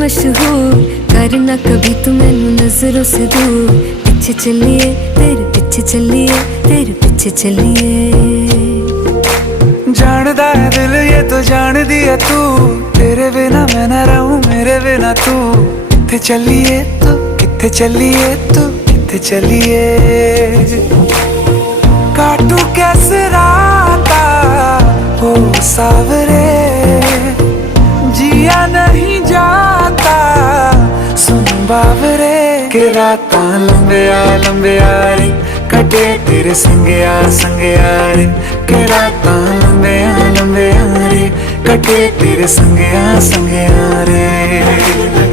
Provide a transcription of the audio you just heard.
मशहूर, करना कभी तू मैनू नजरों से दूर। पीछे चलिए तेरे पीछे चलिए, तेरे पीछे चलिए। जानदा है दिल ये तो जान दिया तू, तेरे बिना मैं ना रहूं मेरे बिना तू। किथे चलिए तू, किथे चलिए तू, किथे चलिए। काटू कैसे राता हो सावरे, जिया नहीं जाता सुन बावरे। के रातां लंबिया लंबिया रे, कटे तेरे संगया संगया रे। के रातां लंबिया लंबिया रे, कटे तेरे संगया संगया रे।